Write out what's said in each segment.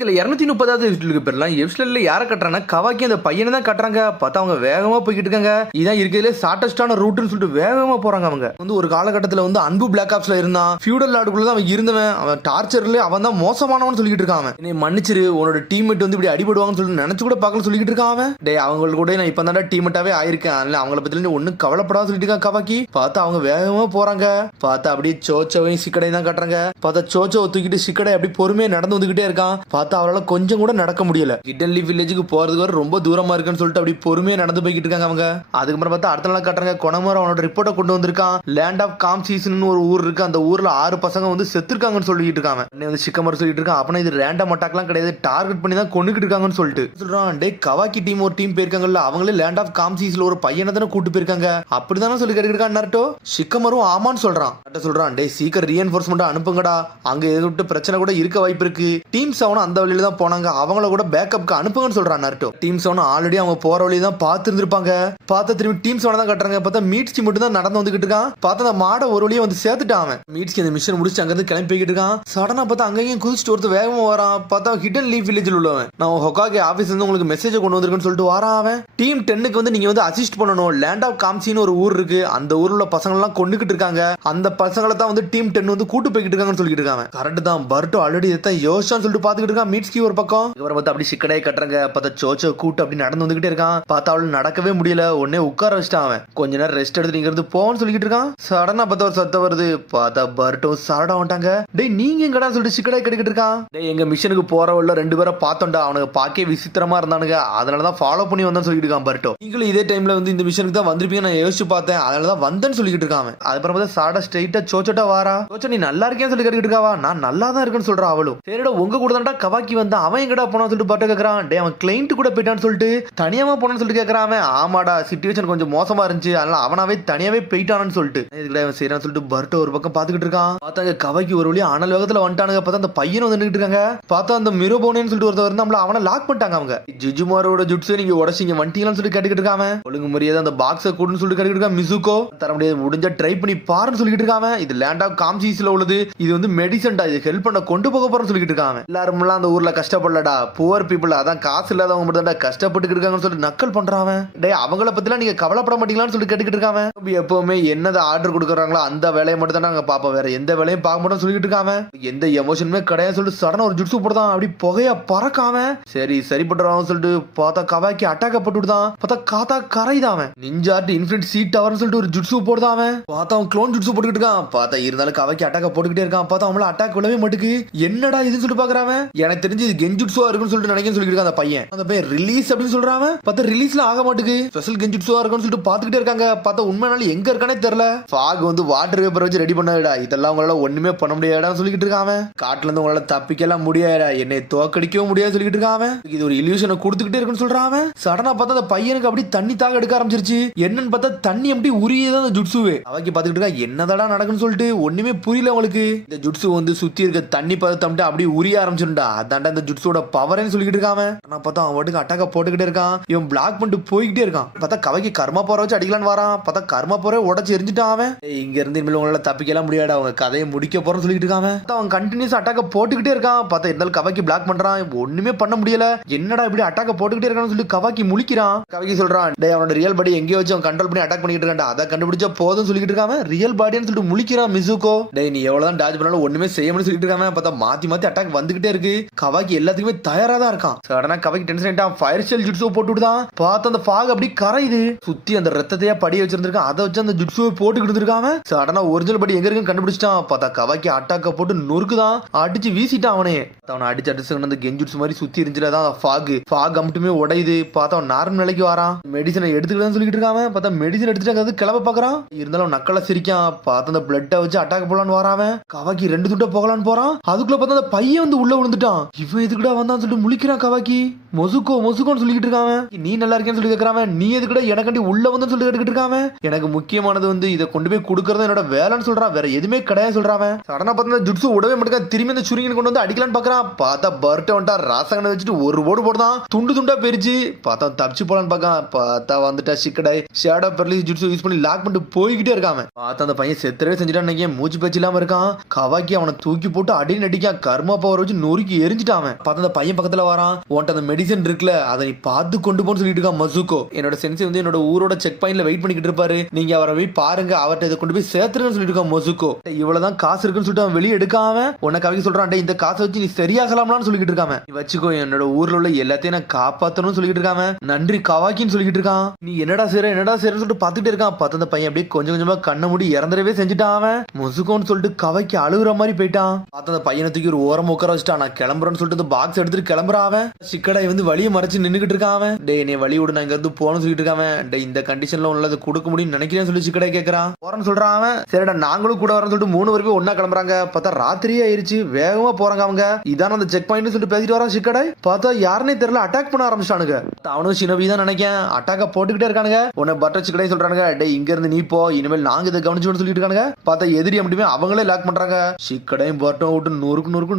மக்கள் 230வது எபிசோடுக்கு போயிடலாம். எபிசோட்ல யாரை கட்டுறாங்கன்னா கவாக்கி அந்த பையனை தான் கட்டுறாங்க. பார்த்தா அவங்க வேகமா போய்கிட்டு இருக்காங்க. இதான் இருக்கிறதுல ஷார்டஸ்டான ரூட்னு சொல்லிட்டு வேகமா போறாங்க. அவங்க வந்து ஒரு காலகட்டத்தில் வந்து அன்பு பிளாக் ஆப்ஸ்ல இருந்தான். ஃபியூடல் நாடுக்குள்ள தான் அவன் இருந்தவன். அவன் டார்ச்சர்ல அவன் தான் மோசமானவன் சொல்லிட்டு இருக்கான். அவன் என்னை மன்னிச்சிரு, உன்னோட டீம்மேட் வந்து இப்படி அடிபடுவாங்கன்னு சொல்லிட்டு நினைச்சு கூட பார்க்கல சொல்லிட்டு இருக்கான். அவன் டே அவங்க கூட நான் இப்ப தான் டீம்மேட்டாவே ஆயிருக்கேன், அதனால அவங்கள பத்தி ஒன்னும் கவலைப்படாத சொல்லிட்டு இருக்கான் கவாக்கி. பார்த்தா அவங்க வேகமா போறாங்க. பார்த்தா அப்படியே சோச்சவையும் சிக்கடையும் தான் கட்டுறாங்க. பார்த்தா சோச்சோ தூக்கிட்டு சிக்கடை அப்படி பொறுமையா நடந்து வந்துகிட்டே இருக்கான். பார்த்தா அவளால கொஞ்சம் கூட நடக்க முடியல. ஹிடன் லீஃப் வில்லேஜுக்கு போறதுக்கு வர ரொம்ப தூரமா இருக்குன்னு சொல்லிட்டு அப்படி பொறுமையா நடந்து போய்கிட்டு இருக்காங்க அவங்க. அதுக்கப்புறம் பார்த்தா அடுத்த நாள் காட்டுறாங்க. கொனமரம் அவனோட ரிப்போர்ட்டை கொண்டு வந்திருக்கான். லேண்ட் ஆஃப் காம் சீசன் ஒரு ஊர் இருக்கு. அந்த ஊர்ல 6 பசங்க வந்து செத்துருக்காங்கன்னு சொல்லிட்டு இருக்காங்க. வந்து சிக்கமர் சொல்லிட்டு இருக்கான். அப்பனா இது ரேண்டம் அட்டாக்லாம் கிடையாது, டார்கெட் பண்ணி தான் கொண்டுகிட்டு இருக்காங்கன்னு சொல்லிட்டு சொல்றான். டே கவாக்கி டீம் ஒரு டீம் போயிருக்காங்கல்ல, அவங்களே லேண்ட் ஆஃப் காம் சீஸ்ல ஒரு பையனை தானே கூட்டு போயிருக்காங்க அப்படிதானே சொல்லி கேட்டுக்கிட்டு நரட்டோ. சிக்கமரும் ஆமான்னு சொல்றான். சொல்றான் டே சீக்கிரம் ரீஎன்ஃபோர்ஸ்மெண்ட் அனுப்புங்கடா, அங்க எதிர்த்து பிரச்சனை கூட இருக்க வாய்ப்பு இருக்கு. டீம் 7 அந்த வழியில தான் போனாங்க, அவங்கள கூட பேக்கப்க்கு அனுப்புங்கன்னு சொல்றான் நருட்டோ. டீம் 7 ஆல்ரெடி அவங்க போற வழியை தான் பார்த்து இருந்திருப்பாங்க. பார்த்தா திரும்பி டீம் 7 தான் கட்டுறாங்க. பார்த்தா மீட்ஸ்கி மட்டும் தான் நடந்து வந்துகிட்டு இருக்கான். பார்த்தா அந்த மாட ஒரு வழியை வந்து சேர்த்துட்டான். அவன் மீட்ஸ்கி அந்த மிஷன் முடிச்சு அங்க இருந்து கிளம்பி போய்கிட்டு இருக்கான். சடனா பார்த்தா அங்கேயும் குதிச்சுட்டு ஒருத்தர் வேகமா வரான். பார்த்தா ஹிடன் லீஃப் வில்லேஜில் உள்ளவன். நான் ஹொகாகே ஆபீஸ்ல இருந்து உங்களுக்கு மெசேஜ் கொண்டு வந்திருக்கேன்னு சொல்லிட்டு வரான். அவன் டீம் 10க்கு வந்து நீங்க வந்து அசிஸ்ட் பண்ணணும். லேண்ட் ஆஃப் காம்சின்னு ஒரு ஊர் இருக்கு, அந்த ஊர்ல உள்ள பசங்க எல்லாம் கொண்டுகிட்டு இருக்காங்க. அந்த பசங்களை தான் வந்து டீம் 10 வந்து கூட்டு போய்கிட்டு இருக்காங்கன்னு சொல்லிட்டு இருக்காங்க. கரெக்ட் தான், பர்ட்டோ ஆல்ரெடி இதான் யோசிச்சான்னு சொல்லிட்டு பாத்துக்கிட்டு இருக்கான். மீட்ஸ்கி ஒரு பக்கம். இவரை பார்த்து அப்படி சிக்கடையை கட்டுறாங்க. பார்த்தா சோச்சோ கூட்டு அப்படி நடந்து வந்துகிட்டே இருக்கான். பார்த்தா அவள் நடக்கவே முடியல. உடனே உட்கார வச்சுட்டான். அவன் கொஞ்ச நேரம் ரெஸ்ட் எடுத்து இங்க இருந்து போன்னு சொல்லிட்டு இருக்கான். சடனா பார்த்தா ஒரு சத்தம் வருது. பார்த்தா பர்ட்டோ சரடா வந்துட்டாங்க. டேய் நீங்க எங்கடா சொல்லிட்டு சிக்கடையை கட்டிக்கிட்டு இருக்கான். டேய் எங்க மிஷனுக்கு போறவள்ள 2 பேரை பார்த்தோம்டா, அவனுக்கு பாக்கே விசித்திரமா இருந்தானுங்க, அதனாலதான் ஃபாலோ பண்ணி வந்தான்னு சொல்லிட்டு இருக்கான் பர்ட்டோ. நீங்களும் இதே டைம்ல வந்து இந்த மிஷனுக்கு தான் வந்திருப்பீங்க நான் யோசிச்சு பார்த்தேன், அதனாலதான் வந்தேன்னு சொல்லிட்டு இருக்கான். அதுக்கப்புறம் பார்த்தா சாடா ஸ்ட்ரைட்டா சோச்சோட்டா வாரா. சோச்சோ நீ நல்லா இருக்கேன்னு சொல்லி கேட்டுக்கிட்டு இருக்காவா. நான் நல்லா தான் இருக்குன்னு சொல்றா அவளும். சரிடா உங்க கூட தான்டா கவாக்கி வந்தா, அவன் எங்கடா போனான்னு சொல்லிட்டு பாட்டு கேட்கறான். டே அவன் கிளைண்ட் கூட போயிட்டான்னு சொல்லிட்டு தனியாவா போனான்னு சொல்லிட்டு கேட்கறான். ஆமாடா சிச்சுவேஷன் கொஞ்சம் மோசமா இருந்துச்சு, அதனால அவனாவே தனியாவே போயிட்டானு சொல்லிட்டு இதுக்கிட்ட அவன் செய்யறான்னு சொல்லிட்டு பர்ட்டோ ஒரு பக்கம் பாத்துக்கிட்டு இருக்கான். பார்த்தாங்க கவாக்கி ஒரு வழியா அனல் வேகத்துல வந்துட்டானுங்க. பார்த்தா அந்த பையன் வந்து நின்னுட்டு இருக்காங்க. பார்த்தா அந்த மிரோபோனேன்னு சொல்லிட்டு ஒருத்தர் வந்து நம்மள அவனை லாக் பண்ணிட்டாங்க. அவங்க ஜிஜுமாரோட ஜுட்ஸை நீங்க உடச்சிங்க வண்டிங்களான்னு சொல்லிட்டு கேட்டுக்கிட்டு இருக்காம. ஒழுங்கு முறையாத அந்த பாக்ஸை கூடுன்னு சொல்லிட்டு கேட்டுக்கிட்டு இருக்கான். மிசுகோ தர முடியாது, முடிஞ்சா ட்ரை பண்ணி பாருன்னு சொல்லிட்டு இருக்காங்க. இது லேண்ட் ஆஃப் காம்சீஸ்ல உள்ளது, இது வந்து மெடிசன்டா, இது ஹெல்ப் பண்ண கொண்டு போக போறேன்னு சொல்லிட்டு இருக்காங்க. எல்லாரும் அந்த ஊர்ல கஷ்டப்படலடா, புவர் பீப்புள், அதான் காசு இல்லாதவங்க மட்டும் தான் கஷ்டப்பட்டு இருக்காங்கன்னு சொல்லி நக்கல் பண்றான். டே அவங்கள பத்திலாம் நீங்க கவலைப்பட மாட்டீங்களான்னு சொல்லி கேட்டுக்கிட்டு இருக்காங்க. எப்பவுமே என்னதை ஆர்டர் கொடுக்குறாங்களோ அந்த வேலையை மட்டும் தான் நாங்க பாப்போம், வேற எந்த வேலையும் பார்க்க மாட்டோம் சொல்லிட்டு இருக்காங்க. எந்த எமோஷனுமே கிடையாது சொல்லிட்டு சடனா ஒரு ஜுட்ஸு போடுதான். அப்படி புகையா பறக்காம சரி சரிப்பட்டுறான்னு சொல்லிட்டு பார்த்தா கவாக்கி அட்டாக் போட்டுதான். பார்த்தா காத்தா கரைதான். நிஞ்சாட்டு இன்ஃபினிட் சீட் டவர்னு சொல்லிட்டு ஒரு ஜுட்ஸு போடுதான். பார்த்தா அவன் க்ளோன் ஜுட்ஸு போட்டுக்கிட்டு இருக்கான். பார்த்தா இருந்தாலும் கவாக்கி அட்டாக் போட்டுக்கிட்டே இருக்கான். பார்த்தா அவங்கள அட்டாக் விழவே மாட்டுக்கு. என்னடா இதுன்னு சொல்லிட்டு பாக்குறான். எனக்கு தெரிஞ்சு இது கெஞ்சுட்ஸுவா இருக்குன்னு சொல்லிட்டு நினைக்கிறேன் சொல்லிட்டு இருக்கான். அந்த பையன் அந்த பையன் ரிலீஸ் அப்படின்னு சொல்றான். பார்த்தா ரிலீஸ்ல ஆக மாட்டுக்கு, ஸ்பெஷல் கெஞ்சுட்ஸுவா இருக்குன்னு சொல்லிட்டு பாத்துக்கிட்டே இருக்காங்க. பார்த்தா உண்மைனால எங்க இருக்கானே தெரியல. ஃபாக் வந்து வாட்டர் வேப்பர் வச்சு ரெடி பண்ணாடா, இதெல்லாம் உங்களால ஒண்ணுமே பண்ண முடியாதுன்னு சொல்லிட்டு இருக்கான். காட்டுல இருந்து உங்களால தப்பிக்கலாம் முடியாதா, என்னை தோக்கடிக்கவும் முடியாது சொல்லிட்டு இருக்கான். இது ஒரு இல்யூஷனை கொடுத்துக்கிட்டே இருக்குன்னு சொல்றான். சடனா பார்த்தா அந்த பையனுக்கு அப்படி தண்ணி தாக எடுக்க ஆரம்பிச்சிருச்சு. என்னன்னு பார்த்தா தண்ணி அப்படி உரியதான் அந்த ஜுட்ஸுவே. அவைக்கு பாத்துக்கிட்டு இருக்கா என்னதாடா நடக்குன்னு சொல்லிட்டு ஒண்ணுமே புரியல அவளுக்கு. இந்த ஜுட்ஸு வந்து சுத்தி இருக்க தண்ணி பதத்தம்ட்டு அப்படி உரிய ஆரம்பிச்சுடா, அதான்டா இந்த ஜுட்ஸோட பவர்னு சொல்லிட்டு இருக்கான். ஆனா பார்த்தா அவன் வாட்டுக்கு அட்டாக்க போட்டுக்கிட்டே இருக்கான். இவன் பிளாக் பண்ணிட்டு போய்கிட்டே இருக்கான். பார்த்தா கவைக்கு கர்மா போற வச்சு அடிக்கலான்னு வரான். பார்த்தா கர்மா போற உடச்சு எரிஞ்சுட்டான். அவன் இங்க இருந்து இனிமேல் உங்களால தப்பிக்கலாம் முடியாது, அவங்க கதையை முடிக்க போறன்னு சொல்லிட்டு இருக்கான். அவன் கண்டினியூஸ் அட்டாக்க போட்டுக்கிட்டே இருக்கான். பார்த்தா இருந்தாலும் கவாக்கி பிளாக் பண்றான், ஒண்ணுமே பண்ண முடியல. என்னடா இப்படி அட்டாக்க போட்டுக்கிட்டே இருக்கான்னு சொல்லி கவாக்கி முழிக்கிறான். கவாக்கி சொல்றான் டே அவனோட ரியல் பாடி எங்கேயோ வச்சு அவன் கண்ட்ரோல் பண்ணி அட்டாக் பண்ணிட்டு இருக்கான், அதை கண்டுபிடிச்சா போதும் சொல்லிட்டு இருக்கான். ரியல் பாடின்னு சொல்லிட்டு முழிக்கிறான் மிசுகோ. டே நீ எவ்வளவுதான் டாஜ் பண்ணாலும் ஒண்ணுமே செய்யணும்னு சொல்லிட்டு இருக்கான். பார்த்தா மாத்தி மாத்தி அட்டாக் வந்துகிட்டே இருக்கு. கவாக்கி எல்லாத்துக்குமே தயாரா தான் இருக்கான். சடனா கவாக்கி டென்ஷன் ஆயிட்டான். ஃபயர் ஷெல் ஜுட்ஸு போட்டு விடுதான். பார்த்தா அந்த ஃபாக் அப்படி கரையுது. சுத்தி அந்த ரத்தத்தையா படிய வச்சிருந்திருக்கான், அதை வச்சு அந்த ஜுட்ஸுவை போட்டுக்கிட்டு இருக்கான். சடனா ஒரிஜினல் படி எங்க இருக்குன்னு கண்டுபிடிச்சிட்டான். பார்த்தா கவாக்கி அட்டாக்க போட்டு நொறுக்குதான், அடிச்சு வீசிட்டான். அவனே அவனை அடிச்சு அடிச்சு அந்த கெஞ்சுட்ஸ் மாதிரி சுத்தி இருந்துச்சுலதான் ஃபாக் மட்டுமே உடையுது. பார்த்தா அவன் நார்மல் நிலைக்கு வரான். மெடிசனை எடுத்துக்கிட்டு சொல்லிட்டு இருக்கான். பார்த்தா மெடிசன் எடுத்துட்டு கிளம்ப பாக்குறான். இருந்தாலும் நக்கல சிரிக்கான். பார்த்தா அந்த பிளட்டை வச்சு அட்டாக் போலான்னு வரான். கவாக்கி 2 துண்டை போகலான்னு போறான். அதுக்குள்ள பார்த்தா அந்த பையன் வந்து உள்ள விழுந்துட்டான். இவன் எதுக்குடா வந்தான்னு சொல்லிட்டு முழிக்கிறான். கவாக்கி மொசுக்கோன்னு சொல்லிட்டு இருக்கான். நீ நல்லா இருக்கேன்னு சொல்லி கேட்கறான். நீ எதுக்குடா எனக்காண்டி உள்ள வந்து சொல்லிட்டு கேட்டுக்கிட்டு இருக்கான். எனக்கு முக்கியமானது வந்து இதை கொண்டு போய் கொடுக்கறது என்னோட வேலைன்னு சொல்றான், வேற எதுவுமே கிடையாது சொல்றான். சடனா பார்த்தா ஜுட்ஸு உடவே மாட்டேங்க, திரும்பி அந்த சுருங்கின்னு கொண்டு வந்து அடிக்கலான்னு பாக்குறான். இருக்கான். பார்த்தா பர்ட்ட வந்துட்டா ராசகனை வச்சுட்டு ஒரு போடு போடுதான். துண்டு துண்டா பெரிச்சு பார்த்தா தப்பிச்சு போலான்னு பார்க்கான். பார்த்தா வந்துட்டா சிக்கடை ஷேடோ பெர்லிஸ் ஜுட்ஸு யூஸ் பண்ணி லாக் பண்ணிட்டு போய்கிட்டே இருக்காம. பார்த்தா அந்த பையன் செத்துறவே செஞ்சுட்டான். மூச்சு பேச்சு இல்லாம இருக்கான். கவாக்கி அவனை தூக்கி போட்டு அடி நடிக்கான். கர்மா பவர் வச்சு நொறுக்கி எரிஞ்சிட்டான். பார்த்தா அந்த பையன் பக்கத்துல வரான். உன்ட்ட அந்த மெடிசன் இருக்குல்ல, அதை நீ பார்த்து கொண்டு போன்னு சொல்லிட்டு இருக்கான் மசுகோ. என்னோட சென்சி வந்து என்னோட ஊரோட செக் பாயிண்ட்ல வெயிட் பண்ணிக்கிட்டு இருப்பாரு, நீங்க அவரை போய் பாருங்க, அவர்கிட்ட இதை கொண்டு போய் சேர்த்துருன்னு சொல்லிட்டு இருக்கான் மசுகோ. இவ்வளவுதான் காசு இருக்குன்னு சொல்லிட்டு அவன் வெளியே எடுக்காம உன்னை கவிக்கு சொல்றான், இந்த காசை வச்சு நீ சரியாகலாம்னு சொல்லிட்டு இருக்காம. நீ வச்சுக்கோ, என்னோட ஊர்ல உள்ள எல்லாத்தையும் நான் காப்பாத்தணும்னு சொல்லிட்டு இருக்காம. நன்றி கவாக்கின்னு சொல்லிட்டு இருக்கான். நீ என்னடா செய்றன்னு சொல்லிட்டு பாத்துட்டு இருக்கான். பார்த்து அந்த பையன் அப்படியே கொஞ்சம் கொஞ்சமா கண்ண மூடி இறந்துடவே செஞ்சுட்டான். அவன் மொசுகோன்னு சொல்லிட்டு கவாக்கி அழுகுற மாதிரி போயிட்டான். பார்த்து அந்த பையனை தூக்கி ஒரு ஓரம் உட்கார வச்சுட்டான். நான் கிளம்புறேன்னு சொல்லிட்டு அந்த பாக்ஸ் எடுத்துட்டு கிளம்புறான். அவன் சிக்கடை வந்து வழியை மறைச்சு நின்னுகிட்டு இருக்கான். அவன் டேய் நீ வழி விடு, நான் இங்க இருந்து போன்னு சொல்லிட்டு இருக்கான். டேய் இந்த கண்டிஷன்ல உள்ள கொடுக்க முடியும்னு நினைக்கிறேன்னு சொல்லி சிக்கடை கேட்கறான். போறேன்னு சொல்றான். அவன் சரிடா நாங்களும் கூட வரேன்னு சொல்லிட்டு 3 பேர் போய் ஒன்னா கிளம்புறாங்க. பார்த்தா ராத்திரியே ஆயிருச்சு, வேகமா போறாங்க அவங்க. இதான அந்த செக் பாயிண்ட் சொல்லிட்டு பேசிட்டு வரான் சிக்கடை. பார்த்தா யாருன்னே தெரியல, அட்டாக் பண்ண ஆரம்பிச்சானுங்க. அவனும் சினபி தான் நினைக்கேன், அட்டாக்க போட்டுக்கிட்டே இருக்கானுங்க. உன்னை பட்டர் சிக்கடை சொல்றானுங்க, டேய் இங்க இருந்து நீ போ, இனிமேல் நாங்க இதை கவனிச்சுன்னு சொல்லிட்டு இருக்கானுங்க. பார்த்தா எதிரி அப்படியே அவங்களே லாக் பண்றாங்க. சிக்கடையும் பட்டம் விட்டு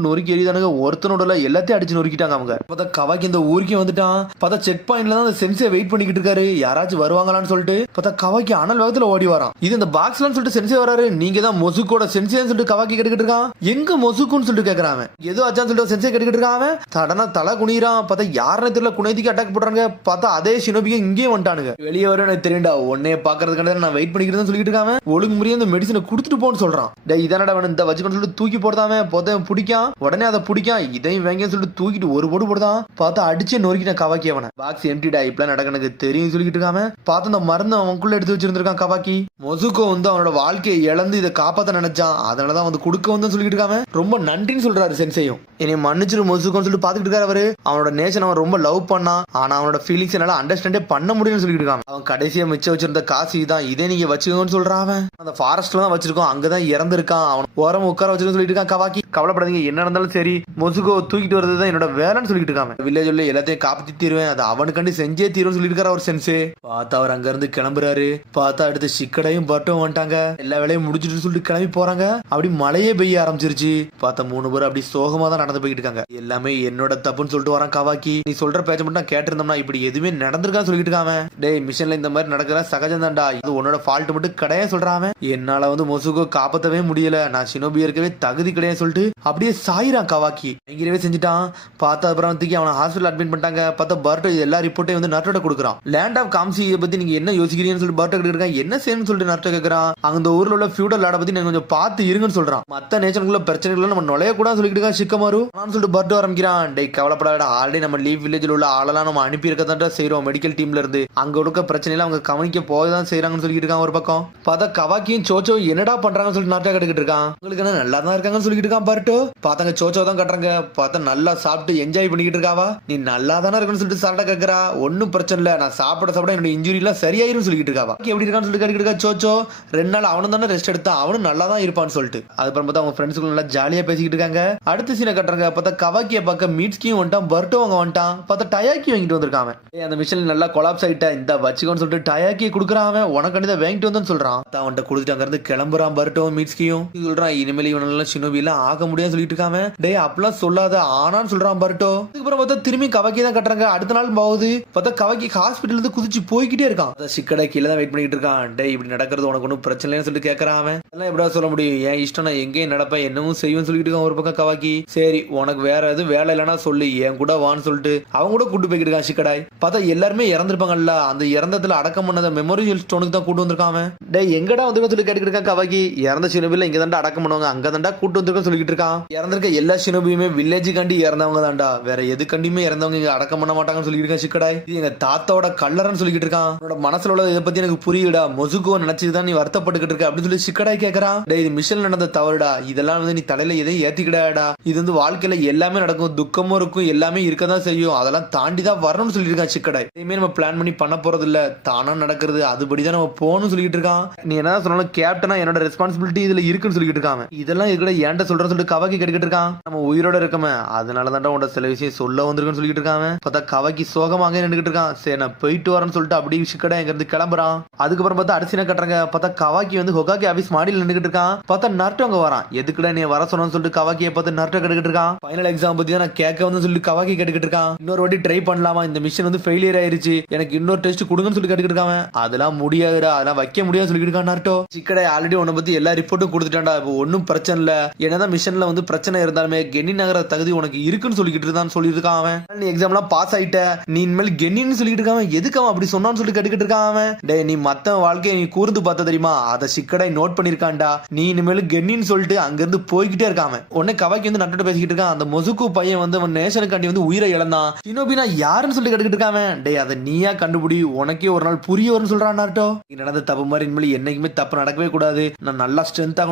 நொறுக்கு எரிதானுங்க. ஒருத்தனோட எல்லாத்தையும் அடிச்சு நொறுக்கிட்டாங்க அவங்க. பார்த்தா கவாக்கி இந்த ஊருக்கே வந்துட்டான். பார்த்தா செக் பாயிண்ட்ல தான் அந்த சென்சே வெயிட் பண்ணிக்கிட்டு இருக்காரு, யாராச்சும் வருவாங்களான்னு சொல்லிட்டு. பார்த்தா கவாக்கி அனல் வேகத்துல ஓடி வரான். இது இந்த பாக்ஸ்லன்னு சொல்லிட்டு சென்சே வராரு. நீங்க தான் மொசுக்கோட சென்சேன்னு சொல்லிட்டு கவாக்கி கேட்டுக்கிட்டு இருக்கான். எங்க மொசுக்குன்னு சொல்லிட்டு கேக்குறான். ஏதோ அச்சான்னு சொல்லிட்டு சென்சே கேட்டுக்கிட்டு இருக்கான். தடனா தலை குனிறான். பார்த்தா யாருன்னு தெரியல, குனைதிக்கு அட்டாக் போடுறாங்க. பார்த்தா அதே ஷினோபியை இங்கே வந்துட்டானுங்க. வெளியே வர எனக்கு தெரியும்டா, உன்னைய பாக்குறதுக்கான நான் வெயிட் பண்ணிக்கிறேன்னு சொல்லிட்டு இருக்கான். ஒழுங்கு முறையா அந்த மெடிசனை கொடுத்துட்டு போன்னு சொல்றான். டேய் இதானடா வேணும், இந்த வச்சுக்கணும்னு சொல்லிட்டு தூக்கி போடுதாம. போதவன் பிடிக்கான், உடனே அதை பிடிக்கான். இதையும் வேங்கன்னு சொல்லிட்டு தூக்கிட்டு ஒரு போடு போடுதான். பார்த்தா அடிச்சே நொறுக்கிட்டான் கவாக்கி. அவனை பாக்ஸ் எம்டிடா, இப்பெல்லாம் நடக்க எனக்கு தெரியும் சொல்லிட்டு இருக்காம. பார்த்து அந்த மருந்து அவனுக்குள்ள எடுத்து வச்சிருந்திருக்கான் கவாக்கி. மொசுகோ வந்து அவனோட வாழ்க்கையை இழந்து இதை காப்பாத்த நினைச்சான், அதனாலதான் வந்து கொடுக்க வந்து சொல்லிட்டு இருக்காம. ரொம்ப நன்றின்னு சொல்றாரு சென்சேயும். என்னை மன்னிச்சிரு மொசுகோன்னு சொல்லிட்டு பாத்துக்கிட்டு இருக்காரு அவரு. அவனோட நேச்சர் அவன் ரொம்ப லவ் பண்ணான், ஆனா அவனோட ஃபீலிங்ஸ் என்னால அண்டர்ஸ்டாண்டே பண்ண முடியும்னு சொல்லிட்டு இருக்கான். அவன் கடைசியா மிச்சம் வச்சிருந்த காசு இதான், இதே நீங்க வச்சுக்கோன்னு சொல்றான். அவன் அந்த ஃபாரஸ்ட்ல தான் வச்சிருக்கோம், அங்கதான் இறந்துருக்கான். அவன் ஓரம் உட்கார வச்சிருக்கோன்னு சொல்லிட்டு இருக்கான் கவாக்கி. கவலைப்படாதீங்க, என்ன நடந்தாலும் சரி, மொசுகோ தூக்கிட்டு வரதுதான் என்னோட வேலைன்னு சொல்லிட்டு இருக்காங்க. வில்லேஜ் உள்ள எல்லாத்தையும் காப்பாத்தி தீருவேன், அது அவனுக்காண்டி செஞ்சே தீரும் சொல்லிட்டு இருக்காரு அவர் சென்சே. பார்த்தா அவர் அங்க இருந்து கிளம்புறாரு. பார்த்தா அடுத்து சிக்கடையும் பட்டும் வந்துட்டாங்க. எல்லா வேலையும் முடிச்சுட்டு சொல்லிட்டு கிளம்பி போறாங்க. அப்படி மழையே பெய்ய ஆரம்பிச்சிருச்சு. பார்த்தா 3 பேர் அப்படி சோகமா தான் நடந்து போயிட்டு இருக்காங்க. எல்லாமே என்னோட தப்புன்னு சொல்லிட்டு வரான் கவாக்கி. நீ சொல்ற பேச்ச மட்டும் கேட்டு இருந்தோம்னா இப்படி எதுவுமே நடந்திருக்கான்னு சொல்லிட்டு இருக்காங்க. டேய் மிஷன்ல இந்த மாதிரி நடக்கிற சகஜம் தான்டா, இது உன்னோட ஃபால்ட் மட்டும் கிடையாது சொல்றான். என்னால வந்து மொசுகோ காப்பாத்தவே முடியல, நான் ஷினோபி இருக்கவே தகுதி கிடையாது சொல்லிட்டு அப்படியே சாயிரான் கவாக்கி. எங்கிரவே செஞ்சுட்டான். பார்த்தா அப்புறம் தூக்கி அவனை ஹாஸ்பிட்டல் அட்மிட் பண்ணிட்டாங்க. பார்த்தா பர்ட்டோ எல்லா ரிப்போர்ட்டையும் வந்து நர்ட்டோட கொடுக்குறான். லேண்ட் ஆஃப் காம்சியை பத்தி நீங்க என்ன யோசிக்கிறீங்கன்னு சொல்லிட்டு பர்ட்டோ கேட்கிறான். என்ன செய்யணும்னு சொல்லிட்டு நர்ட்டோ கேட்கறான். அந்த ஊர்ல உள்ள ஃபியூடல் லாட பத்தி நீங்க கொஞ்சம் பார்த்து இருங்கன்னு சொல்றான். மத்த நேச்சருக்குள்ள பிரச்சனைகள் நம்ம நுழைய கூட சொல்லிட்டு இருக்கான் சிக்கமாரு. ஆனான்னு சொல்லிட்டு பர்ட்டோ ஆரம்பிக்கிறான். டேய் கவலைப்படாத, ஆல்ரெடி நம்ம லீவ் வில்லேஜ்ல உள்ள ஆளெல்லாம் நம்ம அனுப்பி இருக்கதான் செய்யறோம் மெடிக்கல் டீம்ல இருந்து. அங்க இருக்க பிரச்சனையில அவங்க கவனிக்க போயதான் செய்யறாங்கன்னு சொல்லிட்டு இருக்கான் ஒரு பக்கம். பார்த்தா கவாக்கியும் சோச்சோ என்னடா பண்றாங்கன்னு சொல்லிட்டு நாட்டா கேட்டுக்கிட்டு இருக்கான். உங்களுக்கு என்ன நல்லா தான் இருக்காங்கன்னு சொல்லிட்டு இருக்கான் பர்ட்டோ. பார்த்தாங்க சோச்சோ தான் கட்டுறாங்க. பார்த்தா நல்லா சாப்பிட்டு என்ஜாய் பண்ணிக்கிட்டு இருக்காவா. நீ நல்லா தானே இருக்குன்னு சொல்லிட்டு சாப்பிட்டா கேட்கறா. ஒன்னும் பிரச்சனை இல்ல, நான் சாப்பிட என்னோட இன்ஜுரி எல்லாம் சரியாயிரும் சொல்லிட்டு இருக்காவா. எப்படி இருக்கான்னு சொல்லிட்டு கேட்டுக்கிட்டு இருக்கா சோச்சோ. 2 நாள் அவனும் தானே ரெஸ்ட் எடுத்தான், அவனும் நல்லா தான் இருப்பான்னு சொல்லிட்டு. அதுக்கப்புறம் பார்த்தா அவங்க ஃப்ரெண்ட்ஸுக்குள்ள நல்லா ஜாலியா பேசிக்கிட்டு இருக்காங்க. அடுத்த சீனை கட்டுறாங்க. பார்த்தா கவாக்கிய பார்க்க மீட்ஸ்கியும் வந்துட்டான், பர்ட்டோ அவங்க வந்துட்டான். பார்த்தா டயாக்கி வாங்கிட்டு வந்திருக்கான். அந்த மிஷன் நல்லா கொலாப்ஸ் ஆயிட்டா, இந்த வச்சுக்கோன்னு சொல்லிட்டு டயாக்கி கொடுக்குறான். உனக்கு தான் வாங்கிட்டு வந்தேன்னு சொல்றான். அவன்கிட்ட கொடுத்துட்டு அங்க இருந்து கிளம்புறான் பர்ட்டோ மீட்ஸ்கியும். சொல்றான் இனிமேல் இவனால ஷினோபி எல்லாம் ஆக முடியாது சொல்லிட்டு இருக்காம. டே அப்பெல்லாம் சொல்லாத ஆனான்னு சொல்றான் பர்ட்டோ. அதுக்கப்புறம் பார்த்தா திரும்பி கவாக்கி தான் கட்டுறாங்க. அடுத்த நாள் போகுது. பார்த்தா கவாக்கி ஹாஸ்பிட்டல் இருந்து குதிச்சு போய்கிட்டே இருக்கான். சிக்கடை கீழே தான் வெயிட் பண்ணிட்டு இருக்கான். டே இப்படி நடக்கிறது உனக்கு ஒன்றும் பிரச்சனை இல்லைன்னு சொல்லிட்டு கேட்கறான். அதெல்லாம் எப்படா சொல்ல முடியும், என் இஷ்டம், நான் எங்கேயும் நடப்பேன், என்னவும் செய்வேன்னு சொல்லிட்டு இருக்கான் ஒரு பக்கம் கவாக்கி. சரி உனக்கு வேற எதுவும் வேலை இல்லைன்னா சொல்லு, என் கூட வான்னு சொல்லிட்டு அவங்க கூட கூட்டு போய்கிட்டு இருக்கான் சிக்கடாய். பார்த்தா எல்லாருமே இறந்துருப்பாங்கல்ல, அந்த இறந்ததுல அடக்கம் பண்ணத மெமோரியல் ஸ்டோனுக்கு தான் கூட்டு வந்திருக்கான். டே எங்கடா வந்து சொல்லி கேட்டுக்கிட்டு இருக்கான் கவாக்கி. இறந்த ஷினோபில இங்க தாண்டா அடக்கம் பண்ணுவாங்க, அங்க தாண்டா கூட்டு வந்திருக்கோம் சொல்லிட்டு இருக்கான். இறந்திருக்க எல்லா ஷினோபியுமே வில்லேஜ் கண்டி இறந்தவங்க தாண்டா, வேற எது கண்டியுமே இறந்தவங்க இங்க அடக்கம் பண்ண மாட்டாங்கன்னு சொல்லிட்டு இருக்கான் சிக்கடாய். இது எங்க தாத்தாவோட கல்லறன்னு சொல்லிட்டு இருக்கான். உன்னோட மனசுல உள்ள இதை பத்தி எனக்கு புரியுடா, மொசுகோ நினைச்சுதான் நீ வருத்தப்பட்டுக்கிட்டு இருக்க அப்படின்னு சொல்லி சிக்கடாய் கேட்கறான். டே இது மிஷன் நடந்த தவறுடா, இதெல்லாம் வந்து நீ தலையில எதையும் ஏத்திக்கிடாடா, இது வந்து வாழ்க்கையில எல்லாமே நடக்கும், துக்கமும் இருக்கும், எல்லாமே இருக்கதான் செய்யும், அதெல்லாம் தாண்டி தான் வரணும்னு சொல்லிட்டு இருக்கான் சிக்கடாய். இனிமே நம்ம பிளான் பண்ணி பண்ண போறது இல்ல, தானா நடக்கிறது, அதுபடிதான் நம்ம போகணும்னு சொல்லிட்டு இருக்கான். நீ என்ன சொன்னாலும் கேப்டனா என்னோட ரெஸ்பான்சிபிலிட்டி இதுல இருக்குன்னு சொல்லிட்டு இருக்காங்க. இதெல்லாம் இருக்கட ஏன்ட்ட சொல்றேன்னு சொல்லிட்டு கவாக்கி கேட்டுக்கிட்டு இருக்கான். நம்ம உயிரோட இருக்கமே, அதனால தான்டா உன்னோட சில விஷயம் சொல்ல வந்திருக்குன்னு சொல்லிட்டு இருக்காங்க. பார்த்தா கவாக்கி சோகமாக நின்றுகிட்டு இருக்கான். சரி நான் போயிட்டு வரேன்னு சொல்லிட்டு அப்படியே சிக்கடா எங்க இருந்து கிளம்புறான். அதுக்கப்புறம் பார்த்தா அரிசினா கட்டுறாங்க. பார்த்தா கவாக்கி வந்து ஹொகாக்கி ஆபீஸ் மாடியில் நின்றுகிட்டு இருக்கான். பார்த்தா நர்ட்டோ அங்க வரான். எதுக்குடா நீ வர சொன்னு சொல்லிட்டு கவாக்கியை பார்த்து நர்ட்டோ கேட்டுக்கிட்டு இருக்கான். ஃபைனல் எக்ஸாம் பத்தி தான் நான் கேட்க வந்து சொல்லி கவாக்கி கேட்டுக்கிட்டு இருக்கான். இன்னொரு வாட்டி ட்ரை பண்ணலாமா, இந்த மிஷன் வந்து ஃபெயிலியர் ஆயிருச்சு, எனக்கு இன்னொரு டெஸ்ட் கொடுங்கன்னு சொல்லி கேட்டுக்கிட்டு இருக்கான். அதெல்லாம் முடியாதுடா, அதெல்லாம் வைக்க முடியாது சொல்லிட்டு இருக்கான் நாருட்டோ. சிக்கடை ஆல்ரெடி உன்னை பத்தி எல்லா ரிப்போர்ட்டும் கொடுத்துட்டான்டா, இப்போ ஒன்னும் பிரச்சனை இல்ல, என்னதான் மிஷன்ல வந்து பிரச்சனை இருந்தாலுமே கென்னின் நகர தகுதி உனக்கு இருக்குன்னு சொல்லிக்கிட்டு இருந்தான்னு சொல்லியிருக்கான் அவன். நீ எக்ஸாம்லாம் பாஸ் ஆயிட்ட, நீ இனிமேல் கென்னின்னு சொல்லிட்டு இருக்கான். எதுக்கு அவன் அப்படி சொன்னான்னு சொல்லி கேட்டுக்கிட்டு இருக்கான் அவன். டேய், நீ மத்த வாழ்க்கையை நீ கூர்ந்து பார்த்த தெரியுமா, அதை சிக்கடை நோட் பண்ணிருக்கான்டா. நீ இனிமேல் கென்னின்னு சொல்லிட்டு அங்கிருந்து போய்கிட்டே இருக்காம உடனே கவாக்கி வந்து நட்டு பேசிக்கிட்டு இருக்கான். அந்த மொசுக்கு பையன் வந்து அவன் நேஷனுக்காண்டி வந்து உயிரை இழந்தான், ஷினோபினா யாருன்னு சொல்லி கேட்டுக்கிட்டு இருக்கான். டேய், அதை நீயா கண்டுபிடி, உனக்கே ஒரு நாள் புரிய வரும்னு சொல்றான் நாருட்டோ. நடந்த தப்பு மாதிரி இனிமேல் என்னைக்குமே தப்பு நடக்கவே கூடாது, நான் நல்லா ஸ்ட்ரென்த்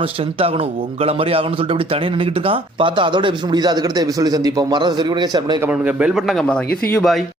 ஆகணும் உங்களை மாதிரி ஆகணும்னு சொல்லிட்டு அப்படி தனியாக நின்றுட்டு இருக்கான். பார்த்தா அதோட எபிசோட் முடியுது. அதுக்கடுத்த எபிசோட சந்திப்போம். மறந்து சரி ஷேர் பண்ணுங்க, கமெண்ட் பண்ணுங்க, பெல் பட்டனை கம்பாதாங்க. See you, bye.